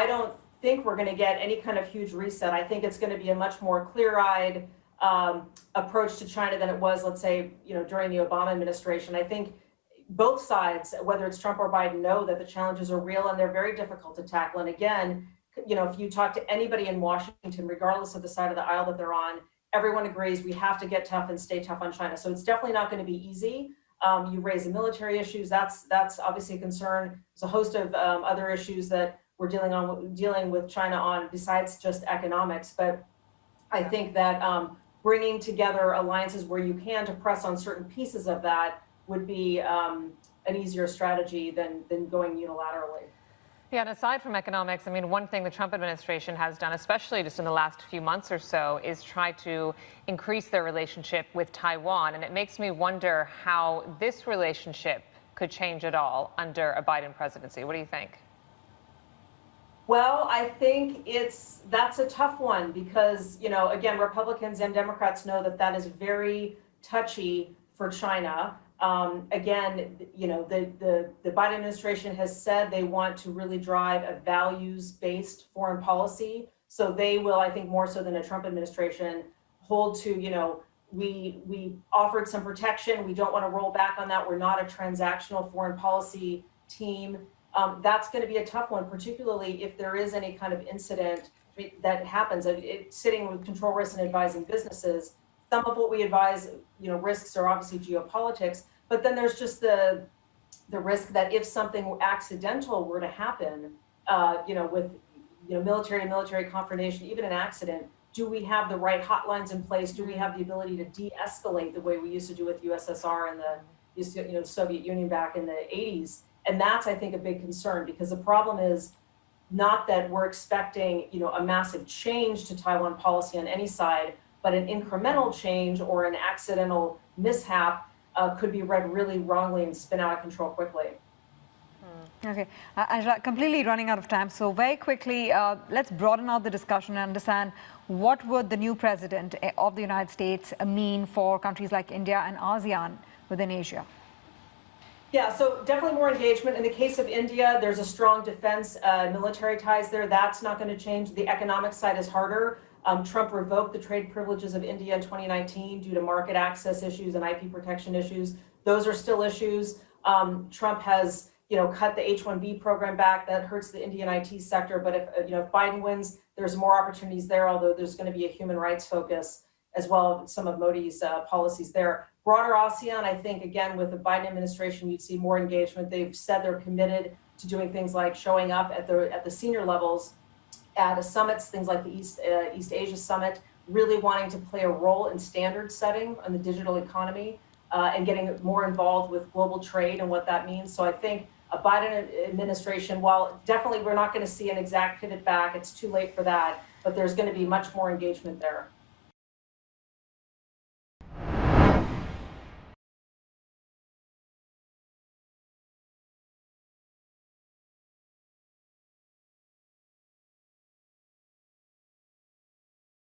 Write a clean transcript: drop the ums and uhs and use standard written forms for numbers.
I don't think we're going to get any kind of huge reset. I think it's going to be a much more clear-eyed approach to China than it was, let's say, during the Obama administration. I think both sides, whether it's Trump or Biden, know that the challenges are real and they're very difficult to tackle. And again, if you talk to anybody in Washington, regardless of the side of the aisle that they're on, everyone agrees we have to get tough and stay tough on China. So it's definitely not going to be easy. You raise the military issues. That's obviously a concern. There's a host of other issues that we're dealing with China on besides just economics. But I think that bringing together alliances where you can to press on certain pieces of that would be an easier strategy than going unilaterally. Yeah, and aside from economics, I mean, one thing the Trump administration has done, especially just in the last few months or so, is try to increase their relationship with Taiwan. And it makes me wonder how this relationship could change at all under a Biden presidency. What do you think? Well, I think that's a tough one because, again, Republicans and Democrats know that is very touchy for China. Again, the Biden administration has said they want to really drive a values-based foreign policy. So they will, I think, more so than a Trump administration, hold to, we offered some protection. We don't want to roll back on that. We're not a transactional foreign policy team. That's going to be a tough one, particularly if there is any kind of incident that happens. Sitting with control risks and advising businesses, some of what we advise, risks are obviously geopolitics, but then there's just the risk that if something accidental were to happen, with military confrontation, even an accident, do we have the right hotlines in place? Do we have the ability to de-escalate the way we used to do with USSR and the Soviet Union back in the 80s? And that's, I think, a big concern because the problem is not that we're expecting, a massive change to Taiwan policy on any side, but an incremental change or an accidental mishap could be read really wrongly and spin out of control quickly. Okay, Angela, completely running out of time. So very quickly, let's broaden out the discussion and understand what would the new president of the United States mean for countries like India and ASEAN within Asia? Yeah, so definitely more engagement. In the case of India, there's a strong defense military ties there. That's not going to change. The economic side is harder. Trump revoked the trade privileges of India in 2019 due to market access issues and IP protection issues. Those are still issues. Trump has, cut the H-1B program back. That hurts the Indian IT sector. But if Biden wins, there's more opportunities there, although there's going to be a human rights focus as well as some of Modi's policies there. Broader ASEAN, I think, again, with the Biden administration, you'd see more engagement. They've said they're committed to doing things like showing up at the senior levels at summits, things like the East Asia Summit, really wanting to play a role in standard setting on the digital economy and getting more involved with global trade and what that means. So I think a Biden administration, while definitely we're not going to see an exact pivot back, it's too late for that, but there's going to be much more engagement there.